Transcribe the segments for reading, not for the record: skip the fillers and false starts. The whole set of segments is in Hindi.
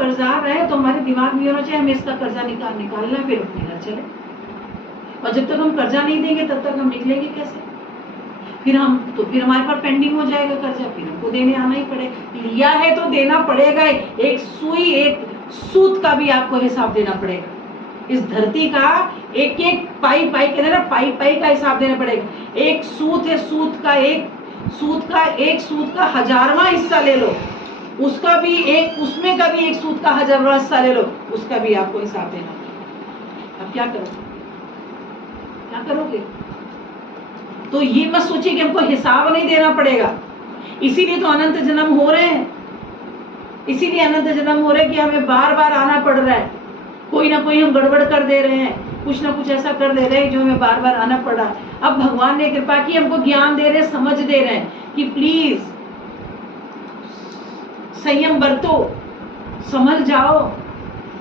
कर्जा आ रहा है तो हमारे दिमाग में होना चाहिए हमें इसका कर्जा निकालना है, फिर अपने घर चले। और जब तक हम कर्जा नहीं देंगे तब तक हम निकलेंगे कैसे? फिर हमारे पास पेंडिंग हो जाएगा कर्जा, फिर हमको देने आना ही पड़ेगा। लिया है तो देना पड़ेगा। एक सुई एक सूत का भी आपको हिसाब देना पड़ेगा। इस धरती का एक एक पाई कहते हैं ना, पाई का हिसाब देना पड़ेगा। एक सूत है, सूत का 1000वां हिस्सा ले लो, उसका भी एक, उसमें का भी एक सूत का 1000वां हिस्सा ले लो, उसका भी आपको हिसाब देना पड़ेगा। अब क्या करोगे? तो ये मत सोचिए कि हमको हिसाब नहीं देना पड़ेगा। इसीलिए तो अनंत जन्म हो रहे हैं, इसीलिए अनंत जन्म हो रहे हैं कि हमें बार बार आना पड़ रहा है। कोई ना कोई हम गड़बड़ कर दे रहे हैं, कुछ ना कुछ ऐसा कर दे रहे हैं जो हमें बार बार आना पड़ रहा है। अब भगवान ने कृपा की, हमको ज्ञान दे रहे हैं, समझ दे रहे हैं कि प्लीज संयम बरतो, संभल जाओ,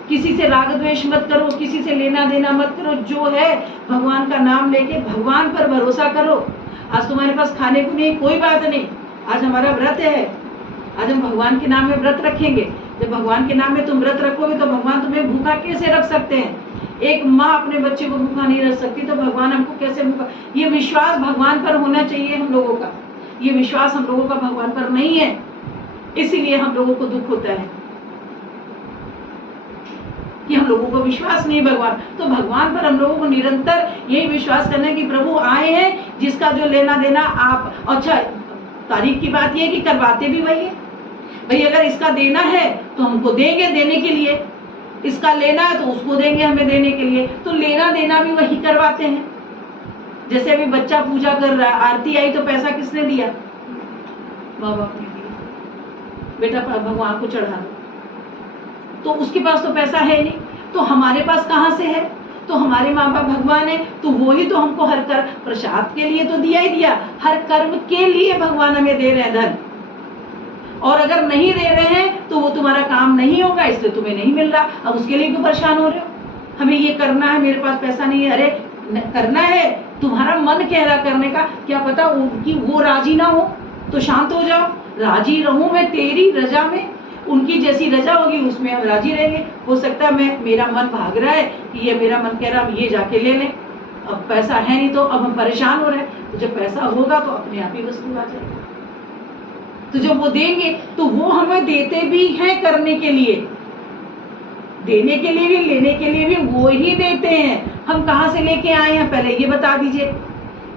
किसी से राग द्वेष मत करो, किसी से लेना देना मत करो। जो है भगवान का नाम लेके भगवान पर भरोसा करो। आज तुम्हारे पास खाने को नहीं, कोई बात नहीं, आज हमारा व्रत है, आज हम भगवान के नाम में व्रत रखेंगे। जब भगवान के नाम में तुम व्रत रखोगे तो भगवान तुम्हें भूखा कैसे रख सकते हैं? एक माँ अपने बच्चे को भूखा नहीं रख सकती, तो भगवान हमको कैसे भूखा? ये विश्वास भगवान पर होना चाहिए हम लोगों का। ये विश्वास हम लोगों का भगवान पर नहीं है, इसीलिए हम लोगों को दुख होता है कि हम लोगों को विश्वास नहीं भगवान। तो भगवान पर हम लोगों को निरंतर यही विश्वास करना है कि प्रभु आए हैं, जिसका जो लेना देना आप। अच्छा, तारीफ की बात यह है कि करवाते भी वही है। भाई अगर इसका देना है तो हमको देंगे देने के लिए, इसका लेना है तो उसको देंगे हमें देने के लिए। तो लेना देना भी वही करवाते हैं। जैसे अभी बच्चा पूजा कर रहा है, आरती आई तो पैसा किसने दिया? माँ बाप ने दिया, बेटा भगवान को चढ़ा दो। तो उसके पास तो पैसा है नहीं, तो हमारे पास कहाँ से है? तो हमारे माँ बाप भगवान है, तो वो ही तो हमको हर कर्म, प्रसाद के लिए तो दिया ही दिया, हर कर्म के लिए भगवान हमें दे रहे हैं धन। और अगर नहीं दे रहे हैं तो वो तुम्हारा काम नहीं होगा, इसलिए तुम्हें नहीं मिल रहा। अब उसके लिए क्यों परेशान हो रहे हो? हमें ये करना है, मेरे पास पैसा नहीं है। अरे करना है, तुम्हारा मन कह रहा करने का, क्या पता उनकी वो राजी ना हो, तो शांत हो जाओ। राजी रहूं मैं तेरी रजा में, उनकी जैसी रजा होगी उसमें हम राजी रहेंगे। हो सकता है मेरा मन भाग रहा है कि ये मेरा मन कह रहा हम ये जाके ले लें, अब पैसा है नहीं तो अब हम परेशान हो रहे हैं। तो जब पैसा होगा तो अपने आप ही वस्तु आ जाएगी। तो जब वो देंगे तो वो हमें देते भी हैं करने के लिए, देने के लिए भी, लेने के लिए भी वो ही देते हैं। हम कहाँ से लेके आए हैं पहले ये बता दीजिए।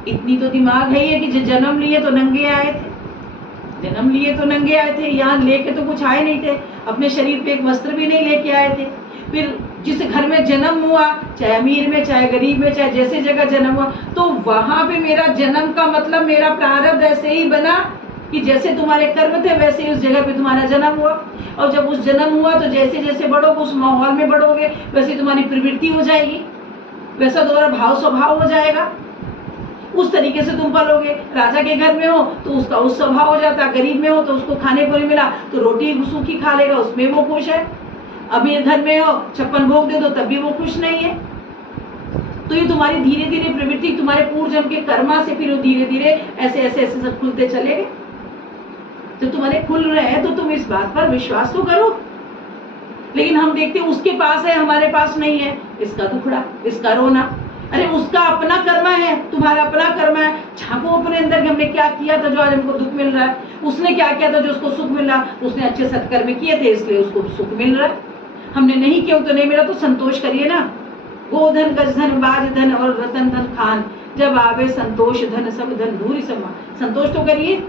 इतनी तो दिमाग है ये कि जो जन्म लिए तो नंगे आए थे, जन्म लिए तो नंगे आए थे, यहाँ लेके तो कुछ आए नहीं थे, अपने शरीर पे एक वस्त्र भी नहीं लेके आए थे। फिर जिस घर में जन्म हुआ, चाहे अमीर में चाहे गरीब में, चाहे जैसे जगह जन्म हुआ, तो वहां पे मेरा जन्म का मतलब मेरा प्रारब्ध ऐसे ही बना कि जैसे तुम्हारे कर्म थे वैसे ही उस जगह पे तुम्हारा जन्म हुआ। और जब उस जन्म हुआ तो जैसे जैसे बढ़ोगे, उस माहौल में बढ़ोगे, वैसे तुम्हारी प्रवृत्ति हो जाएगी, वैसा तुम्हारा भाव स्वभाव हो जाएगा, उस तरीके से तुम पलोगे। राजा के घर में हो तो उसका उस स्वभाव हो जाता, गरीब में हो तो उसको खाने को नहीं मिला तो रोटी सूखी खा लेगा, उसमें वो खुश है। अमीर घर में हो 56 भोग दे दो तब भी वो खुश नहीं है। तो ये तुम्हारी धीरे धीरे प्रवृत्ति, तुम्हारे पूर्व जन्म के कर्मा से फिर धीरे धीरे ऐसे ऐसे ऐसे सब खुलते चले गए। तो तुम्हारे खुल रहे हैं तो तुम इस बात पर विश्वास तो करो। लेकिन हम देखते उसके पास है हमारे पास नहीं है, इसका दुखड़ा, इसका रोना। अरे उसका अपना कर्म है, तुम्हारा अपना कर्म है। झांको अपने अंदर कि हमने क्या किया था जो आज हमको दुख मिल रहा है, उसने क्या किया था जो उसको सुख मिल रहा। उसने अच्छे सत्कर्म किए थे इसलिए उसको सुख मिल रहा है, हमने नहीं किया तो नहीं मिला। तो संतोष करिए ना। गोधन गजधन बाज धन और रतन धन खान, जब आवे संतोष धन सब धन धूरी समा। संतोष तो करिए।